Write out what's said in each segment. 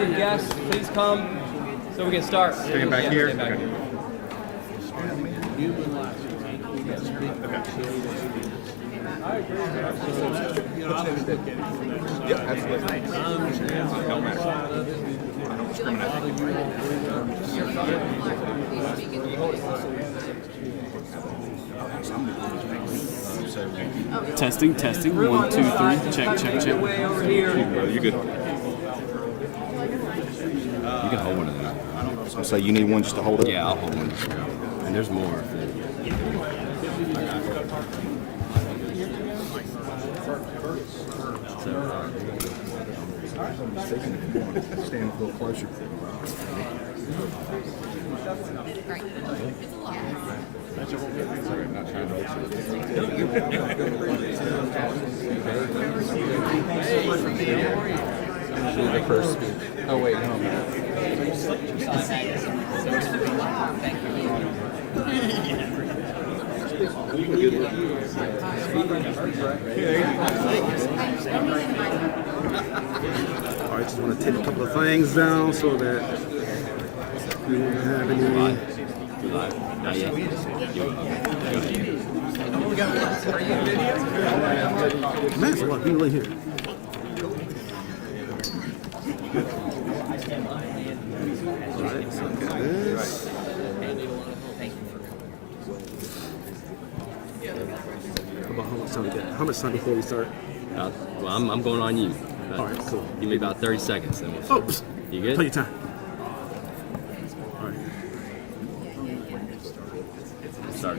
invited guests, please come so we can start. Stand back here. Stand back. Okay. Yeah, absolutely. Don't matter. I don't discriminate. Testing. 1, 2, 3. Check. Way over here. You're good. You can hold one of them. I was gonna say you need one just to hold it. Yeah, I'll hold one. And there's more. Stand a little closer. The first speech. Oh wait, no. All right, just want to take a couple of things down so that we don't have any. Not yet. Man, it's a lot of people in here. All right, so I got this. How much time we got? How much time before we start? Well, I'm going on you. All right, cool. Give me about 30 seconds. Then we'll Oh, start. You good? plenty of time. All right. Start.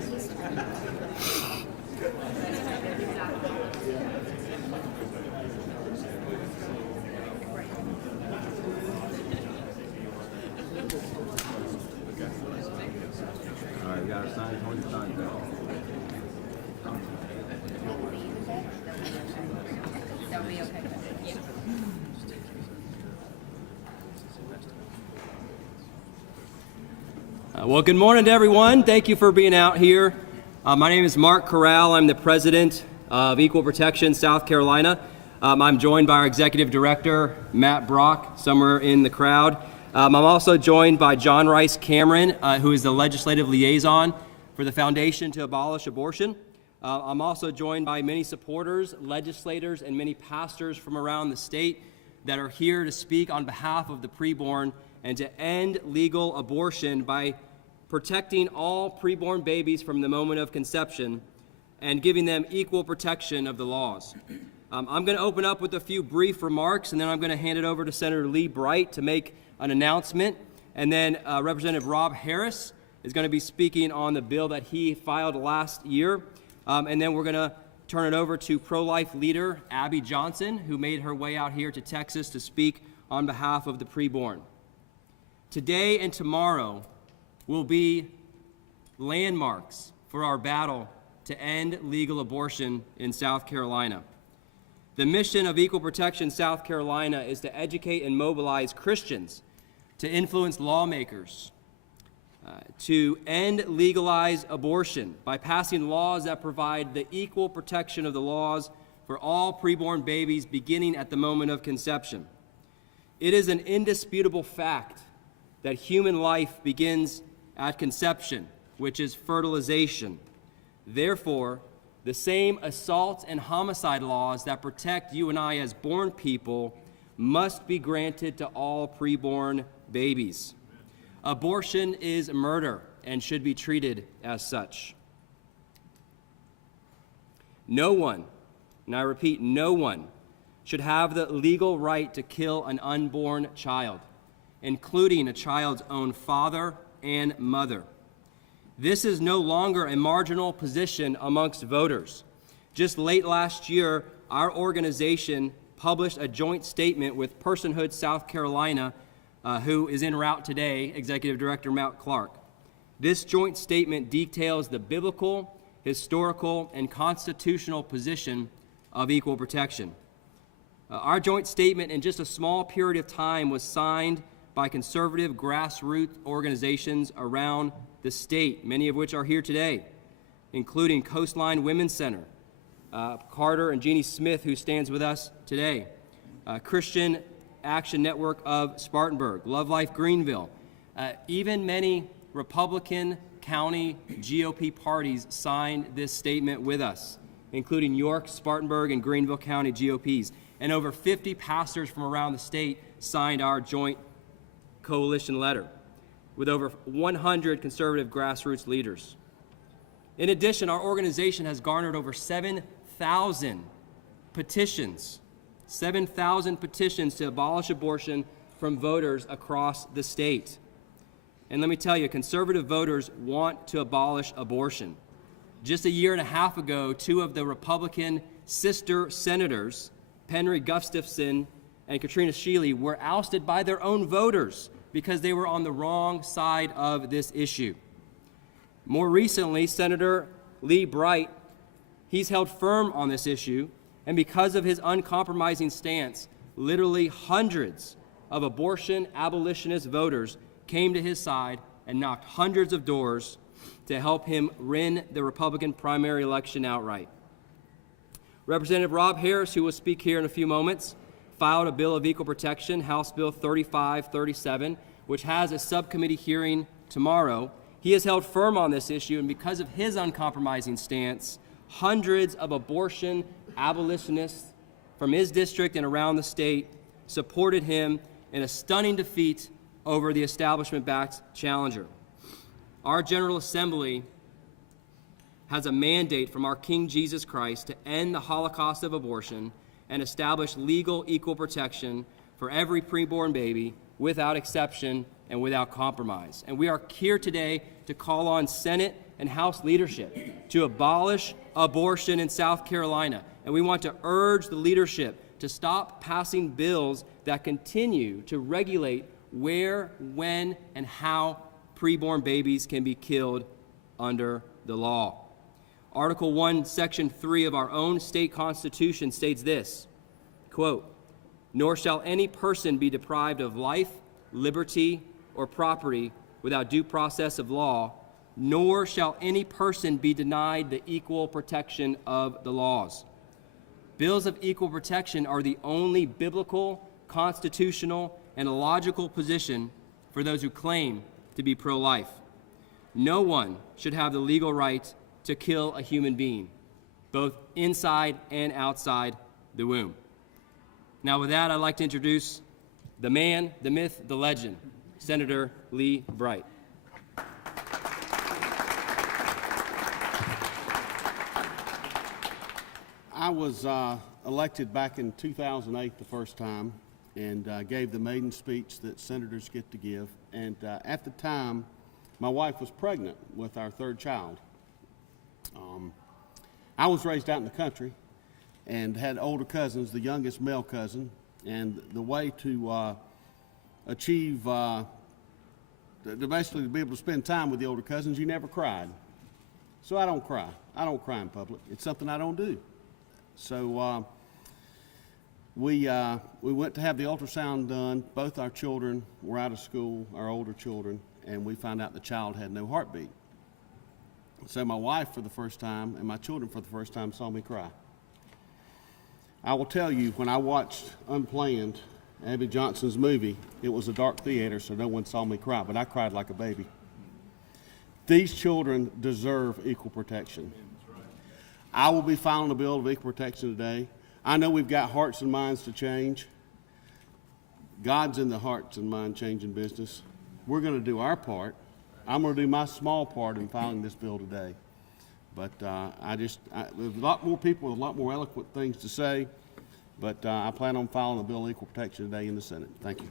All right, we got our signs. Hold your signs down. That would be okay. Yeah. Well, good morning to everyone. Thank you for being out here. My name is Mark Corral. I'm the president of Equal Protection South Carolina. I'm joined by our executive director, Matt Brock, somewhere in the crowd. I'm also joined by John Rice Cameron, who is the legislative liaison for the Foundation to Abolish Abortion. I'm also joined by many supporters, legislators, and many pastors from around the state that are here to speak on behalf of the preborn and to end legal abortion by protecting all preborn babies from the moment of conception and giving them equal protection of the laws. I'm going to open up with a few brief remarks, and then I'm going to hand it over to Senator Lee Bright to make an announcement. And then Representative Rob Harris is going to be speaking on the bill that he filed last year. And then we're going to turn it over to pro-life leader Abby Johnson, who made her way out here to Texas to speak on behalf of the preborn. Today and tomorrow will be landmarks for our battle to end legal abortion in South Carolina. The mission of Equal Protection South Carolina is to educate and mobilize Christians, to influence lawmakers, to end legalized abortion by passing laws that provide the equal protection of the laws for all preborn babies beginning at the moment of conception. It is an indisputable fact that human life begins at conception, which is fertilization. Therefore, the same assault and homicide laws that protect you and I as born people must be granted to all preborn babies. Abortion is murder and should be treated as such. No one, and I repeat, no one, should have the legal right to kill an unborn child, including a child's own father and mother. This is no longer a marginal position amongst voters. Just late last year, our organization published a joint statement with Personhood South Carolina, who is en route today, Executive Director Matt Clark. This joint statement details the biblical, historical, and constitutional position of equal protection. Our joint statement in just a small period of time was signed by conservative grassroots organizations around the state, many of which are here today, including Coastline Women's Center, Carter and Jeannie Smith, who stands with us today, Christian Action Network of Spartanburg, Love Life Greenville, even many Republican county GOP parties signed this statement with us, including York, Spartanburg, and Greenville County GOPs. And over 50 pastors from around the state signed our joint coalition letter, with over 100 conservative grassroots leaders. In addition, our organization has garnered over 7,000 petitions, 7,000 petitions to abolish abortion from voters across the state. And let me tell you, conservative voters want to abolish abortion. Just a year and a half ago, two of the Republican sister senators, Penry Gustafson and Katrina Shealy, were ousted by their own voters because they were on the wrong side of this issue. More recently, Senator Lee Bright, he's held firm on this issue, and because of his uncompromising stance, literally hundreds of abortion abolitionist voters came to his side and knocked hundreds of doors to help him win the Republican primary election outright. Representative Rob Harris, who will speak here in a few moments, filed a bill of equal protection, House Bill 3537, which has a subcommittee hearing tomorrow. He has held firm on this issue, and because of his uncompromising stance, hundreds of abortion abolitionists from his district and around the state supported him in a stunning defeat over the establishment-backed challenger. Our General Assembly has a mandate from our King Jesus Christ to end the Holocaust of abortion and establish legal equal protection for every preborn baby without exception and without compromise. And we are here today to call on Senate and House leadership to abolish abortion in South Carolina. And we want to urge the leadership to stop passing bills that continue to regulate where, when, and how preborn babies can be killed under the law. Article 1, Section 3 of our own state constitution states this, quote, "Nor shall any person be deprived of life, liberty, or property without due process of law, nor shall any person be denied the equal protection of the laws." Bills of equal protection are the only biblical, constitutional, and logical position for those who claim to be pro-life. No one should have the legal right to kill a human being, both inside and outside the womb. Now with that, I'd like to introduce the man, the myth, the legend, Senator Lee Bright. I was elected back in 2008 the first time, and gave the maiden speech that senators get to give. And at the time, my wife was pregnant with our third child. I was raised out in the country and had older cousins, the youngest male cousin, and the way to achieve, basically to be able to spend time with the older cousins, you never cried. So I don't cry. I don't cry in public. It's something I don't do. So we went to have the ultrasound done. Both our children were out of school, our older children, and we found out the child had no heartbeat. So my wife for the first time and my children for the first time saw me cry. I will tell you, when I watched Unplanned, Abby Johnson's movie, it was a dark theater, so no one saw me cry, but I cried like a baby. These children deserve equal protection. I will be filing a bill of equal protection today. I know we've got hearts and minds to change. God's in the hearts and mind changing business. We're going to do our part. I'm going to do my small part in filing this bill today. But there's a lot more people with a lot more eloquent things to say, but I plan on filing a bill of equal protection today in the Senate. Thank you.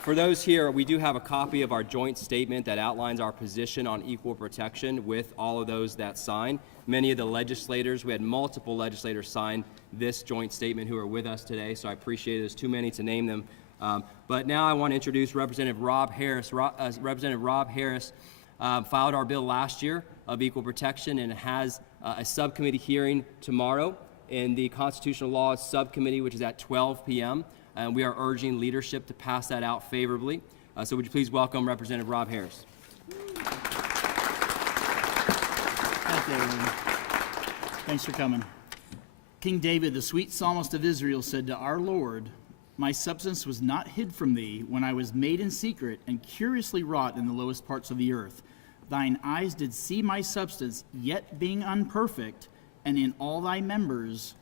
For those here, we do have a copy of our joint statement that outlines our position on equal protection with all of those that signed. Many of the legislators, we had multiple legislators sign this joint statement who are with us today, so I appreciate it. There's too many to name them. But now I want to introduce Representative Rob Harris. Representative Rob Harris filed our bill last year of equal protection, and it has a subcommittee hearing tomorrow in the Constitutional Laws Subcommittee, which is at 12 p.m., and we are urging leadership to pass that out favorably. So would you please welcome Representative Rob Harris. Thank you, everyone. Thanks for coming. King David, the sweet psalmist of Israel, said to our Lord, "My substance was not hid from thee when I was made in secret and curiously wrought in the lowest parts of the earth. Thine eyes did see my substance, yet being unperfect, and in all thy members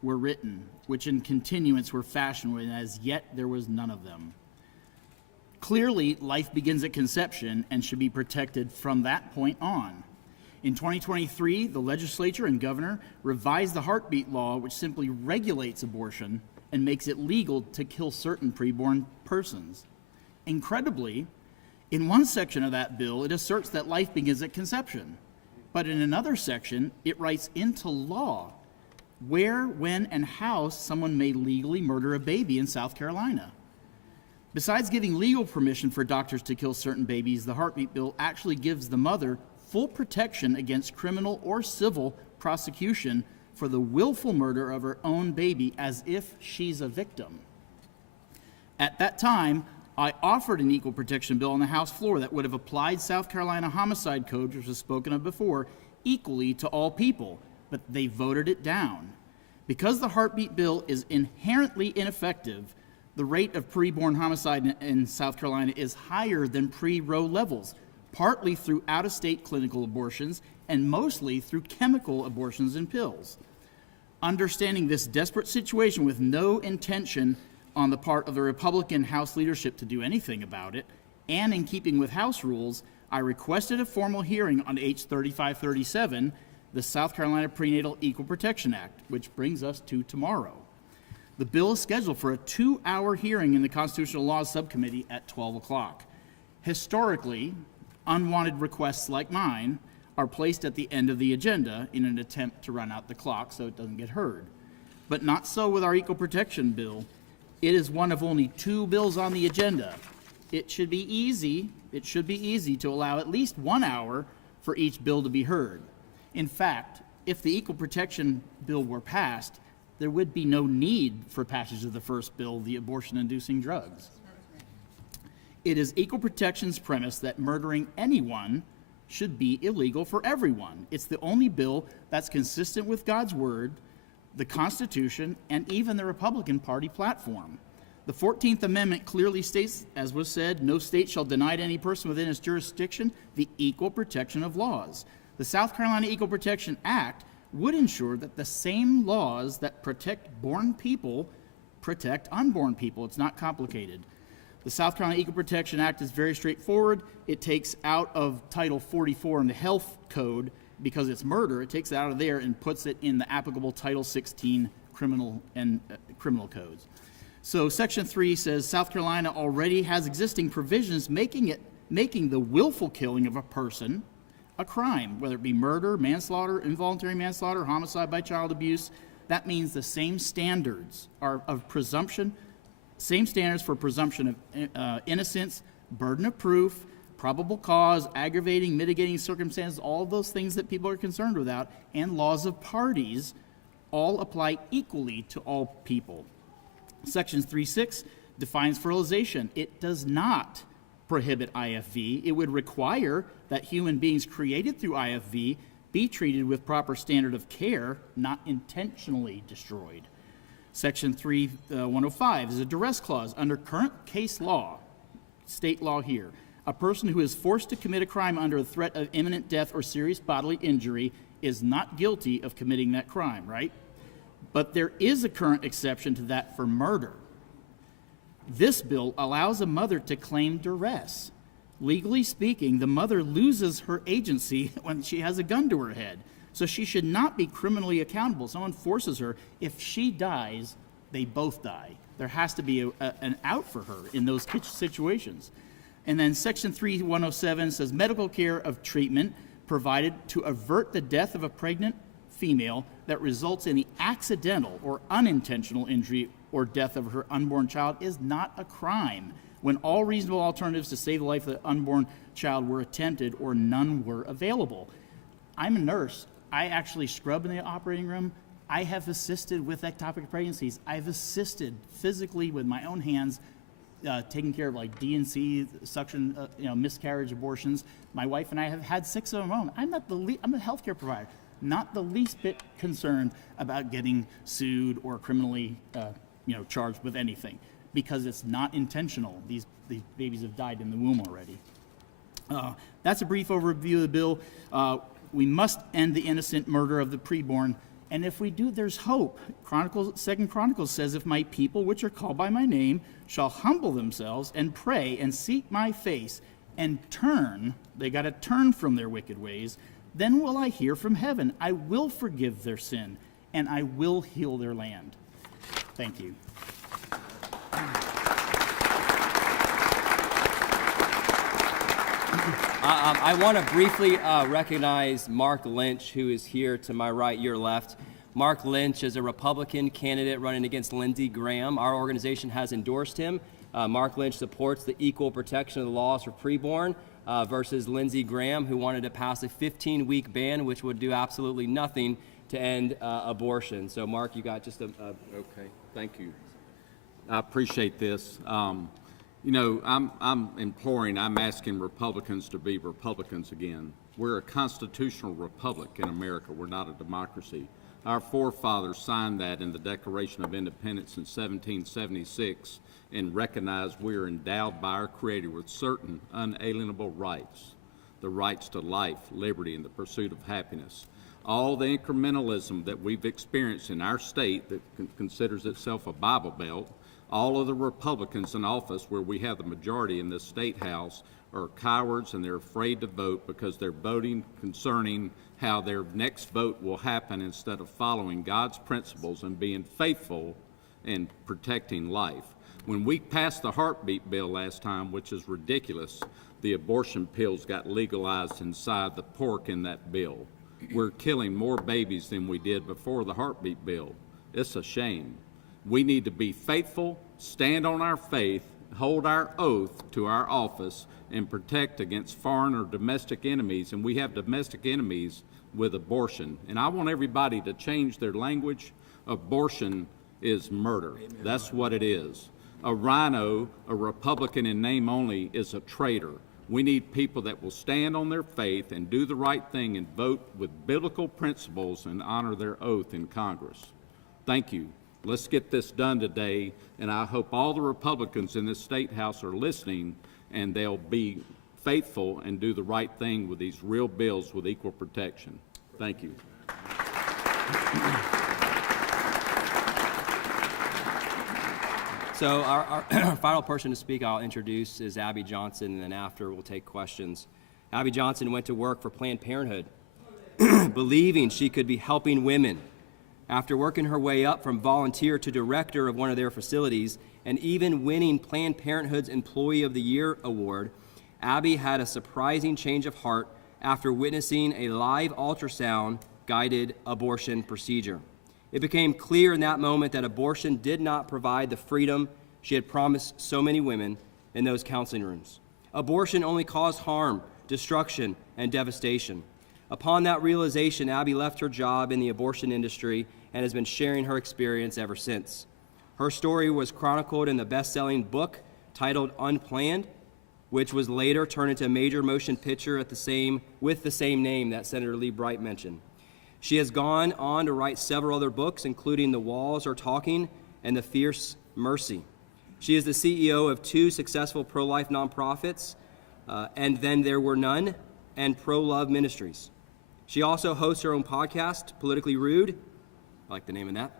were written, which in continuance were fashioned, when as yet there was none of them." Clearly, life begins at conception and should be protected from that point on. In 2023, the legislature and governor revised the heartbeat law, which simply regulates abortion and makes it legal to kill certain preborn persons. Incredibly, in one section of that bill, it asserts that life begins at conception. But in another section, it writes into law where, when, and how someone may legally murder a baby in South Carolina. Besides giving legal permission for doctors to kill certain babies, the heartbeat bill actually gives the mother full protection against criminal or civil prosecution for the willful murder of her own baby as if she's a victim. At that time, I offered an equal protection bill on the House floor that would have applied South Carolina homicide code, which was spoken of before, equally to all people, but they voted it down. Because the heartbeat bill is inherently ineffective, the rate of preborn homicide in South Carolina is higher than pre-Roe levels, partly through out-of-state clinical abortions and mostly through chemical abortions and pills. Understanding this desperate situation with no intention on the part of the Republican House leadership to do anything about it, and in keeping with House rules, I requested a formal hearing on H. 3537, the South Carolina Prenatal Equal Protection Act, which brings us to tomorrow. The bill is scheduled for a 2-hour hearing in the Constitutional Law Subcommittee at 12 o'clock. Historically, unwanted requests like mine are placed at the end of the agenda in an attempt to run out the clock so it doesn't get heard. But not so with our equal protection bill. It is one of only 2 bills on the agenda. It should be easy to allow at least 1 hour for each bill to be heard. In fact, if the equal protection bill were passed, there would be no need for passage of the first bill, the abortion-inducing drugs. It is equal protection's premise that murdering anyone should be illegal for everyone. It's the only bill that's consistent with God's word, the Constitution, and even the Republican Party platform. The 14th Amendment clearly states, as was said, no state shall deny to any person within its jurisdiction the equal protection of laws. The South Carolina Equal Protection Act would ensure that the same laws that protect born people protect unborn people. It's not complicated. The South Carolina Equal Protection Act is very straightforward. It takes out of Title 44 in the Health Code, because it's murder, it takes it out of there and puts it in the applicable Title 16 criminal codes. So Section 3 says South Carolina already has existing provisions making the willful killing of a person a crime, whether it be murder, manslaughter, involuntary manslaughter, homicide by child abuse. That means the same standards are of presumption, same standards for presumption of innocence, burden of proof, probable cause, aggravating, mitigating circumstances, all those things that people are concerned about, and laws of parties all apply equally to all people. Section 3.6 defines fertilization. It does not prohibit IFV. It would require that human beings created through IFV be treated with proper standard of care, not intentionally destroyed. Section 105 is a duress clause. Under current case law, state law here, a person who is forced to commit a crime under a threat of imminent death or serious bodily injury is not guilty of committing that crime, right? But there is a current exception to that for murder. This bill allows a mother to claim duress. Legally speaking, the mother loses her agency when she has a gun to her head. So she should not be criminally accountable. Someone forces her. If she dies, they both die. There has to be an out for her in those situations. And then Section 3107 says medical care of treatment provided to avert the death of a pregnant female that results in the accidental or unintentional injury or death of her unborn child is not a crime when all reasonable alternatives to save the life of the unborn child were attempted or none were available. I'm a nurse. I actually scrub in the operating room. I have assisted with ectopic pregnancies. I've assisted physically with my own hands taking care of like D&C, suction, miscarriage abortions. My wife and I have had 6 of them. I'm a healthcare provider. not the least bit concerned about getting sued or criminally charged with anything, because it's not intentional. These babies have died in the womb already. That's a brief overview of the bill. We must end the innocent murder of the preborn, and if we do, there's hope. Second Chronicles says, if my people, which are called by my name, shall humble themselves and pray and seek my face and turn, they got to turn from their wicked ways, then will I hear from heaven. I will forgive their sin, and I will heal their land. Thank you. I want to briefly recognize Mark Lynch, who is here to my right, your left. Mark Lynch is a Republican candidate running against Lindsey Graham. Our organization has endorsed him. Mark Lynch supports the equal protection of the laws for preborn versus Lindsey Graham, who wanted to pass a 15-week ban, which would do absolutely nothing to end abortion. So, Mark, you got just a... Okay, thank you. I appreciate this. I'm asking Republicans to be Republicans again. We're a constitutional republic in America. We're not a democracy. Our forefathers signed that in the Declaration of Independence in 1776 and recognized we are endowed by our Creator with certain unalienable rights, the rights to life, liberty, and the pursuit of happiness. All the incrementalism that we've experienced in our state that considers itself a Bible Belt, all of the Republicans in office where we have the majority in this state house are cowards, and they're afraid to vote because they're voting concerning how their next vote will happen instead of following God's principles and being faithful and protecting life. When we passed the heartbeat bill last time, which is ridiculous, the abortion pills got legalized inside the pork in that bill. We're killing more babies than we did before the heartbeat bill. It's a shame. We need to be faithful, stand on our faith, hold our oath to our office, and protect against foreign or domestic enemies. And we have domestic enemies with abortion. And I want everybody to change their language. Abortion is murder. That's what it is. A rhino, a Republican in name only, is a traitor. We need people that will stand on their faith and do the right thing and vote with biblical principles and honor their oath in Congress. Thank you. Let's get this done today, and I hope all the Republicans in this state house are listening, and they'll be faithful and do the right thing with these real bills with equal protection. Thank you. So our final person to speak I'll introduce is Abby Johnson, and then after we'll take questions. Abby Johnson went to work for Planned Parenthood, believing she could be helping women. After working her way up from volunteer to director of one of their facilities and even winning Planned Parenthood's Employee of the Year award, Abby had a surprising change of heart after witnessing a live ultrasound-guided abortion procedure. It became clear in that moment that abortion did not provide the freedom she had promised so many women in those counseling rooms. Abortion only caused harm, destruction, and devastation. Upon that realization, Abby left her job in the abortion industry and has been sharing her experience ever since. Her story was chronicled in the best-selling book titled Unplanned, which was later turned into a major motion picture with the same name that Senator Lee Bright mentioned. She has gone on to write several other books, including The Walls Are Talking and The Fierce Mercy. She is the CEO of 2 successful pro-life nonprofits, And Then There Were None, and Pro-Love Ministries. She also hosts her own podcast, Politically Rude. I like the name of that.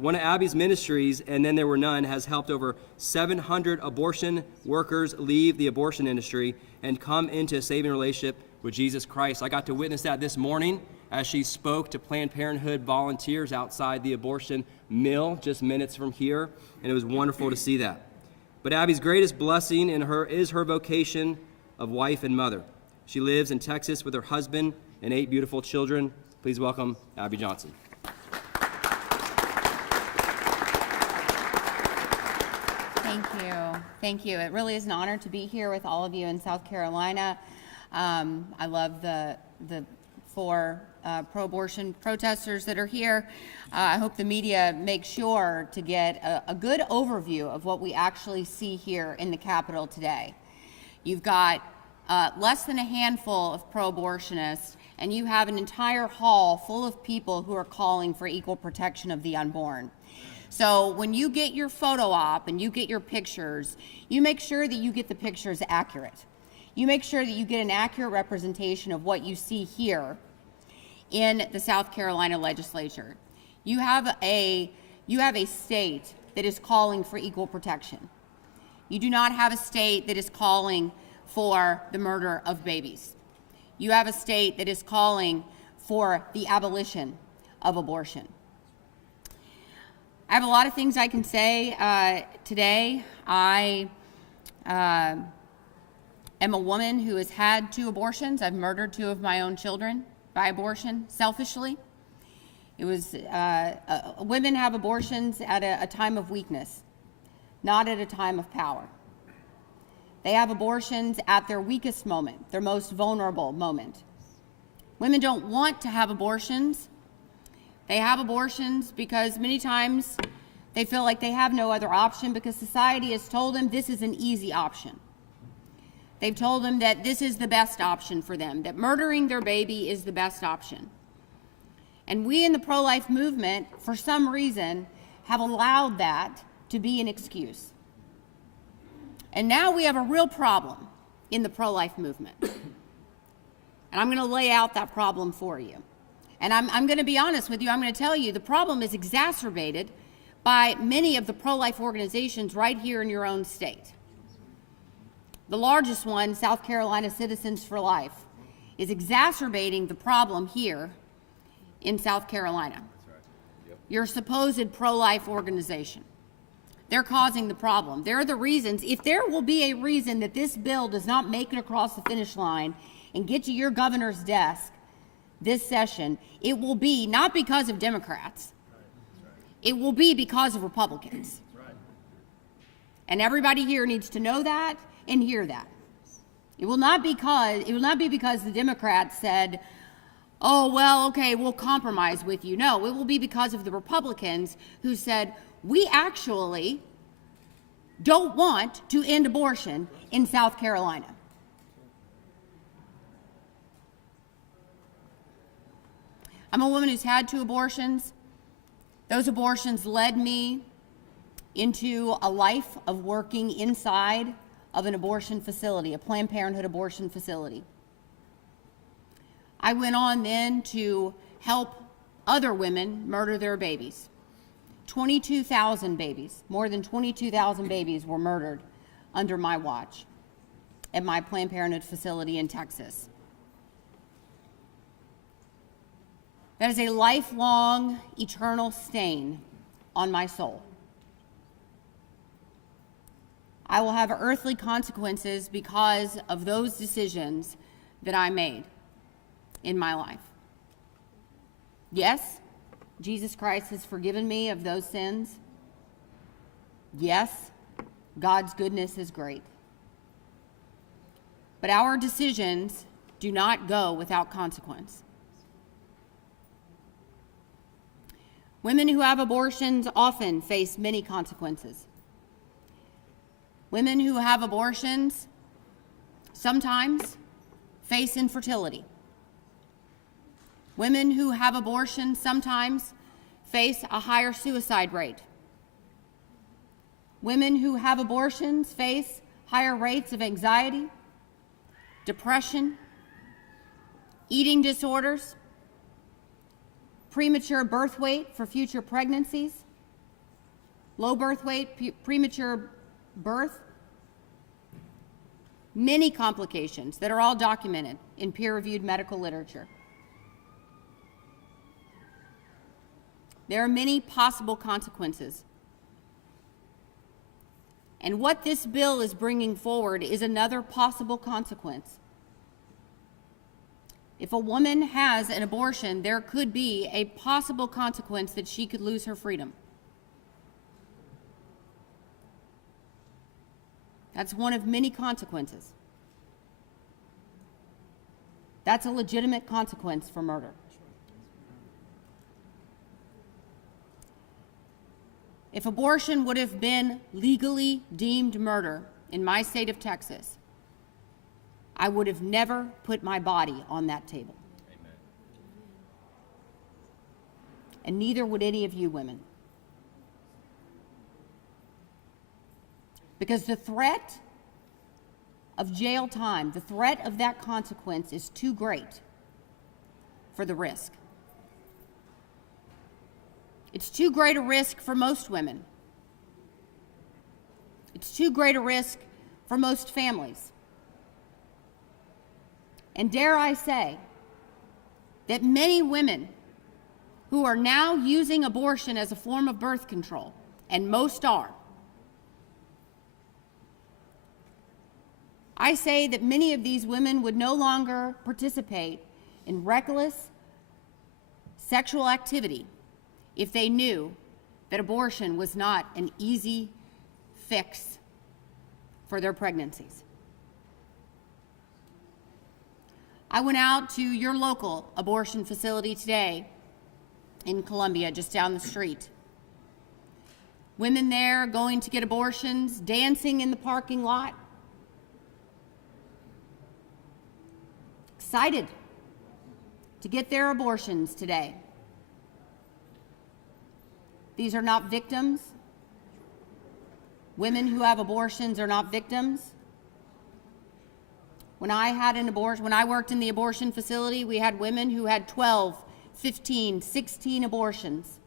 One of Abby's ministries, And Then There Were None, has helped over 700 abortion workers leave the abortion industry and come into a saving relationship with Jesus Christ. I got to witness that this morning as she spoke to Planned Parenthood volunteers outside the abortion mill just minutes from here, and it was wonderful to see that. But Abby's greatest blessing in her is her vocation of wife and mother. She lives in Texas with her husband and 8 beautiful children. Please welcome Abby Johnson. Thank you. Thank you. It really is an honor to be here with all of you in South Carolina. I love the 4 pro-abortion protesters that are here. I hope the media makes sure to get a good overview of what we actually see here in the Capitol today. You've got less than a handful of pro-abortionists and you have an entire hall full of people who are calling for equal protection of the unborn. So when you get your photo op and you get your pictures, you make sure that you get the pictures accurate. You make sure that you get an accurate representation of what you see here in the South Carolina legislature. You have a state that is calling for equal protection. You do not have a state that is calling for the murder of babies. You have a state that is calling for the abolition of abortion. I have a lot of things I can say today. I am a woman who has had 2 abortions. I've murdered 2 of my own children by abortion, selfishly. It was, women have abortions at a time of weakness, not at a time of power. They have abortions at their weakest moment, their most vulnerable moment. Women don't want to have abortions. They have abortions because many times they feel like they have no other option because society has told them this is an easy option. They've told them that this is the best option for them, that murdering their baby is the best option. And we in the pro-life movement, for some reason, have allowed that to be an excuse. And now we have a real problem in the pro-life movement. And I'm going to lay out that problem for you. And I'm going to be honest with you. I'm going to tell you the problem is exacerbated by many of the pro-life organizations right here in your own state. The largest one, South Carolina Citizens for Life, is exacerbating the problem here in South Carolina. Your supposed pro-life organization. They're causing the problem. They're the reasons. If there will be a reason that this bill does not make it across the finish line and get to your governor's desk this session, it will be not because of Democrats. It will be because of Republicans. And everybody here needs to know that and hear that. It will not be because the Democrats said, oh, well, okay, we'll compromise with you. No, it will be because of the Republicans who said, we actually don't want to end abortion in South Carolina. I'm a woman who's had 2 abortions. Those abortions led me into a life of working inside of an abortion facility, a Planned Parenthood abortion facility. I went on then to help other women murder their babies. 22,000 babies, more than 22,000 babies were murdered under my watch at my Planned Parenthood facility in Texas. That is a lifelong, eternal stain on my soul. I will have earthly consequences because of those decisions that I made in my life. Yes, Jesus Christ has forgiven me of those sins. Yes, God's goodness is great. But our decisions do not go without consequence. Women who have abortions often face many consequences. Women who have abortions sometimes face infertility. Women who have abortions sometimes face a higher suicide rate. Women who have abortions face higher rates of anxiety, depression, eating disorders, premature birth weight for future pregnancies, low birth weight, premature birth, many complications that are all documented in peer-reviewed medical literature. There are many possible consequences. And what this bill is bringing forward is another possible consequence. If a woman has an abortion, there could be a possible consequence that she could lose her freedom. That's one of many consequences. That's a legitimate consequence for murder. If abortion would have been legally deemed murder in my state of Texas, I would have never put my body on that table. Amen. and neither would any of you women. Because the threat of jail time, the threat of that consequence is too great for the risk. It's too great a risk for most women. It's too great a risk for most families. And dare I say that many women who are now using abortion as a form of birth control, and most are, I say that many of these women would no longer participate in reckless sexual activity if they knew that abortion was not an easy fix for their pregnancies. I went out to your local abortion facility today in Columbia, just down the street. Women there going to get abortions, dancing in the parking lot, excited to get their abortions today. These are not victims. Women who have abortions are not victims. When I had an abortion, when I worked in the abortion facility, we had women who had 12, 15, 16 abortions.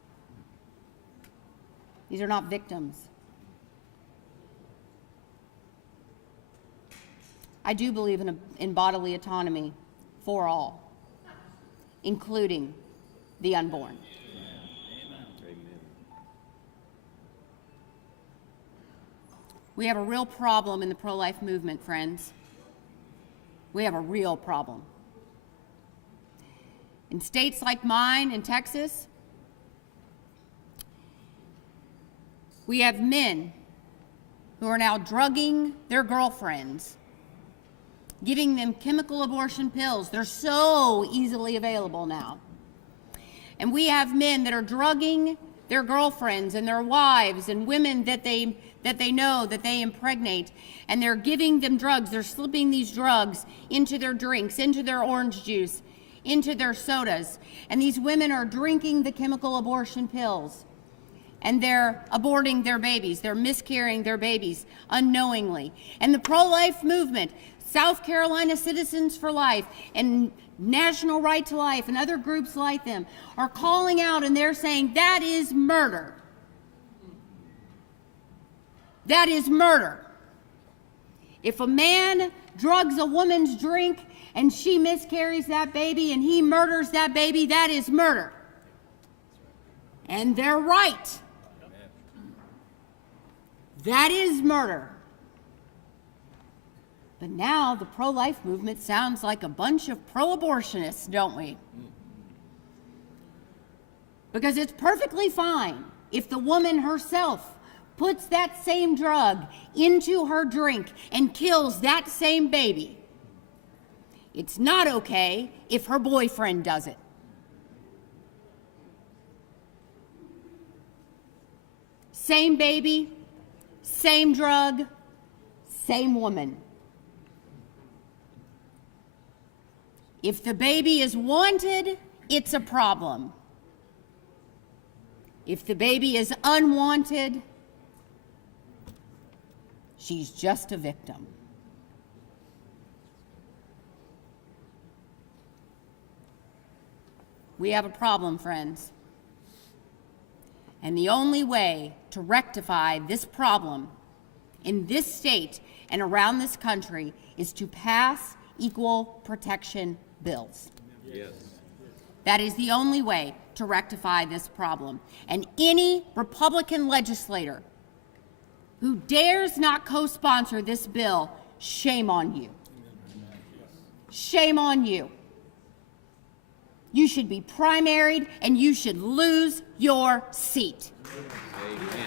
These are not victims. I do believe in bodily autonomy for all, including the unborn. We have a real problem in the pro-life movement, friends. We have a real problem. In states like mine, in Texas, we have men who are now drugging their girlfriends, giving them chemical abortion pills. They're so easily available now. And we have men that are drugging their girlfriends and their wives and women that they know that they impregnate, and they're giving them drugs. They're slipping these drugs into their drinks, into their orange juice, into their sodas. And these women are drinking the chemical abortion pills, and they're aborting their babies. They're miscarrying their babies unknowingly. And the pro-life movement, South Carolina Citizens for Life, and National Right to Life, and other groups like them are calling out, and they're saying that is murder. That is murder. If a man drugs a woman's drink and she miscarries that baby and he murders that baby, that is murder. And they're right. That is murder. But now the pro-life movement sounds like a bunch of pro-abortionists, don't we? Because it's perfectly fine if the woman herself puts that same drug into her drink and kills that same baby. It's not okay if her boyfriend does it. Same baby, same drug, same woman. If the baby is wanted, it's a problem. If the baby is unwanted, she's just a victim. We have a problem, friends. And the only way to rectify this problem in this state and around this country is to pass equal protection bills. Yes. That is the only way to rectify this problem. And any Republican legislator who dares not co-sponsor this bill, shame on you. Shame on you. You should be primaried and you should lose your seat. Amen.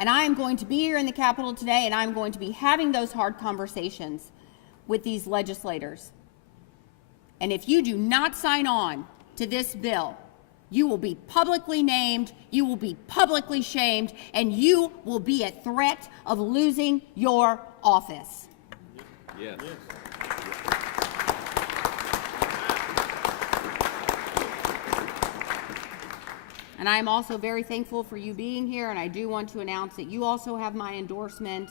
And I am going to be here in the Capitol today, and I'm going to be having those hard conversations with these legislators. And if you do not sign on to this bill, you will be publicly named, you will be publicly shamed, and you will be at threat of losing your office. Yes. And I am also very thankful for you being here, and I do want to announce that you also have my endorsement,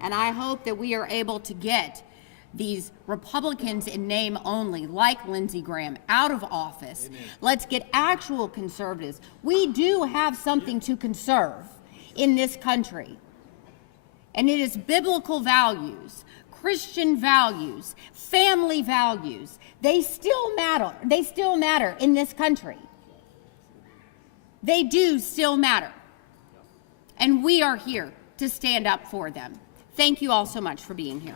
and I hope that we are able to get these Republicans in name only, like Lindsey Graham, out of office. Amen. Let's get actual conservatives. We do have something to conserve in this country, and it is biblical values, Christian values, family values. They still matter. They still matter in this country. They do still matter. And we are here to stand up for them. Thank you all so much for being here.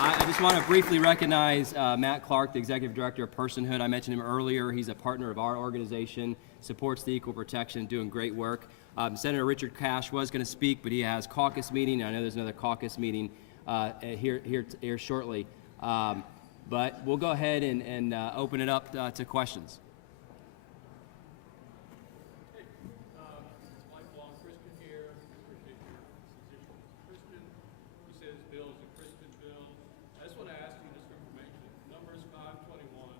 I just want to briefly recognize Matt Clark, the Executive Director of Personhood. I mentioned him earlier. He's a partner of our organization, supports the equal protection, doing great work. Senator Richard Cash was going to speak, but he has caucus meeting. I know there's another caucus meeting here shortly. But we'll go ahead and open it up to questions. Lifelong Christian here. Appreciate your position as a Christian. You say this bill is a Christian bill. I just want to ask you just for information. Numbers 5:21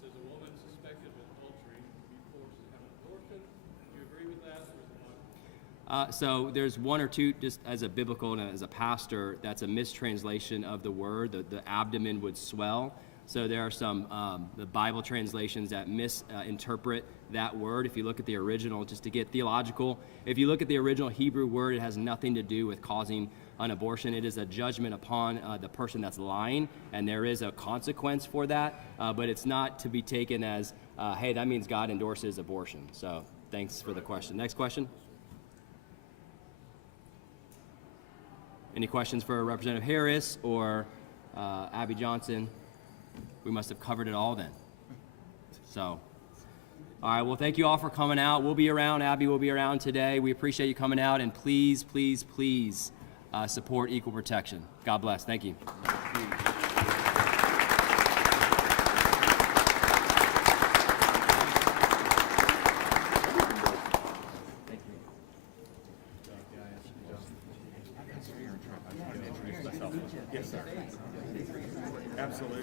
says a woman suspected of adultery will be forced to have an abortion. Do you agree with that, or is it not? So there's one or two, just as a biblical and as a pastor, that's a mistranslation of the word. The abdomen would swell. So there are some the Bible translations that misinterpret that word. If you look at the original, just to get theological, if you look at the original Hebrew word, it has nothing to do with causing an abortion. It is a judgment upon the person that's lying, and there is a consequence for that. But it's not to be taken as, hey, that means God endorses abortion. So thanks for the question. Next question. Any questions for Representative Harris or Abby Johnson? We must have covered it all then. So, all right, well, thank you all for coming out. We'll be around. Abby will be around today. We appreciate you coming out, and please, please, please support equal protection. God bless. Thank you. Absolutely.